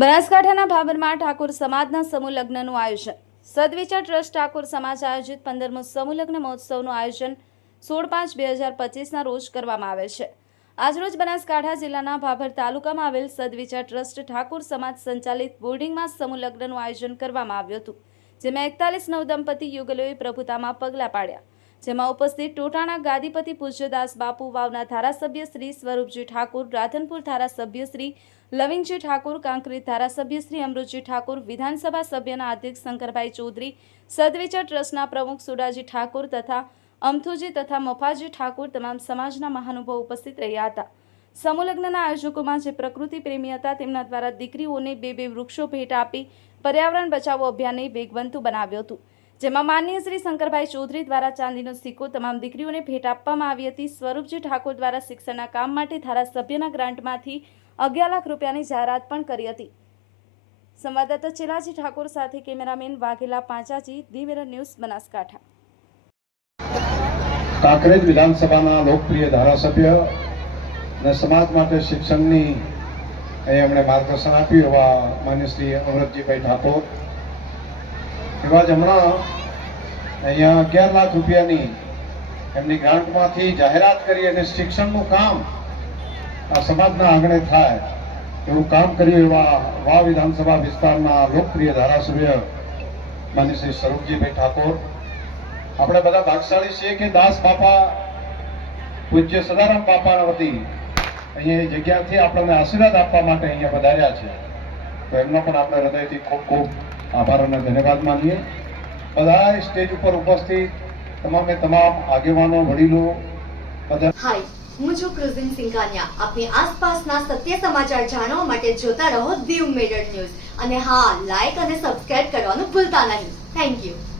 બનાસકાંઠાના ભાભરમાં ઠાકોર સમાજના સમૂહ લગ્નનું આયોજન. સદવિચાર ટ્રસ્ટ ઠાકોર સમાજ આયોજિત 15મો સમૂહ લગ્ન મહોત્સવનું આયોજન 16/5/2025ના રોજ કરવામાં આવેલ છે. આજરોજ બનાસકાંઠા જિલ્લાના ભાભર તાલુકામાં આવેલ સદવિચાર ટ્રસ્ટ ઠાકોર સમાજ સંચાલિત બોર્ડિંગમાં સમૂહ લગ્નનું આયોજન કરવામાં આવ્યું હતું, જેમાં 41 નવદંપતિ યુગલોએ પ્રભુતામાં પગલાં પાડ્યા. જેમાં ઉપસ્થિત ટોટાણા ગાદીપતિ પૂજ્યદાસ બાપુ, વાવના ધારાસભ્ય શ્રી સ્વરૂપજી ઠાકોર, રાધનપુર ધારાસભ્ય શ્રી લવિંગજી ઠાકોર, કાંકરેજ ધારાસભ્ય શ્રી અમૃતજી ઠાકોર, વિધાનસભા સભ્યના અધ્યક્ષ શંકરભાઈ ચૌધરી, સદવિચાર ટ્રસ્ટના પ્રમુખ સુડાજી ઠાકોર તથા અમથુજી તથા મફાજી ઠાકોર તમામ સમાજના મહાનુભાવો ઉપસ્થિત રહ્યા હતા. સમૂહ લગ્નના આયોજકોમાં જે પ્રકૃતિ પ્રેમી હતા, તેમના દ્વારા દીકરીઓને બે વૃક્ષો ભેટ આપી પર્યાવરણ બચાવો અભિયાનને વેગવંતું બનાવ્યું હતું. જેમાં માનનીય શ્રી શંકરભાઈ ચૌધરી દ્વારા ચાંદીનો સિક્કો તમામ દીકરીઓને ભેટ આપવામાં આવી હતી. સ્વરૂપજી ઠાકોર દ્વારા શિક્ષણના કામ માટે ધારાસભ્યના ગ્રાન્ટમાંથી 11 લાખ રૂપિયાની જાહેરાત પણ કરી હતી. સંવાદદાતા ચેલાજી ઠાકોર સાથે cameraman Vaghela Panchaji, the Mirror News, Banaskantha. Kankrej વિધાનસભાના લોકપ્રિય ધારાસભ્ય અને સમાજ માટે શિક્ષણની એમણે માર્ગદર્શન આપ્યું એવા માન્ય શ્રી અમૃતજીભાઈ ઠાકોર, એવા જ હમણાં અહીંયા 11 લાખ રૂપિયાની એમની ગ્રાન્ટમાંથી જાહેરાત કરી અને શિક્ષણનું કામ આ સમાજના આંગણે થાય એવું કામ કર્યું એવા વાવ વિધાનસભા વિસ્તારના લોકપ્રિય ધારાસભ્ય માન્ય શ્રી સ્વરૂપજીભાઈ ઠાકોર. આપણે બધા ભાગશાળી છીએ કે દાસ બાપા પૂજ્ય સદારામ બાપાના વતી અહીંયા જગ્યાથી આપણને આશીર્વાદ આપવા માટે અહીંયા પધાર્યા છે. તો એમનો પણ આપણે હૃદયથી ખૂબ ખૂબ આભાર અને ધન્યવાદ માનીએ. બધા સ્ટેજ ઉપર ઉપસ્થિત તમામે તમામ આગેવાનો, વડીલો બધા. હાય, હું છું ક્રુઝિન સિંઘાનિયા. આપની આસપાસના સત્ય સમાચાર જાણવા માટે જોતા રહો દીવ મિરર ન્યૂઝ. અને હા, લાઈક અને સબસ્ક્રાઇબ કરવાનું ભૂલતા નહીં. Thank you.